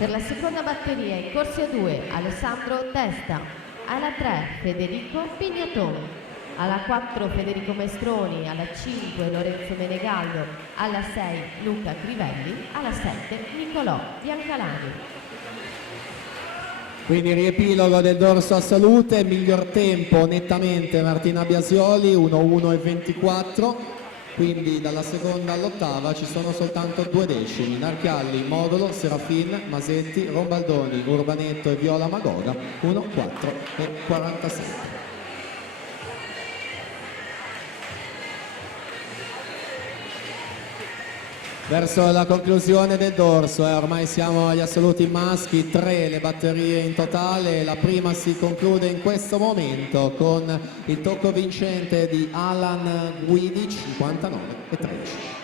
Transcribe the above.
Per la seconda batteria in corsia 2 Alessandro Testa, alla 3 Federico Pignaton, alla 4 Federico Maestroni, alla 5 Lorenzo Menegallo, alla 6 Luca Crivelli, alla 7 Nicolò Biancalani. Quindi riepilogo del dorso a salute, miglior tempo nettamente Martina Biasioli, 1:1:24, quindi dalla seconda all'ottava ci sono soltanto 2 decimi, Narchialli, Modolo, Serafin, Masetti, Rombaldoni, Urbanetto e Viola Magoga, 1:4:47. Verso la conclusione del dorso, ormai siamo agli assoluti maschi, 3 le batterie in totale, la prima si conclude in questo momento con il tocco vincente di Alan Guidi, 59:13.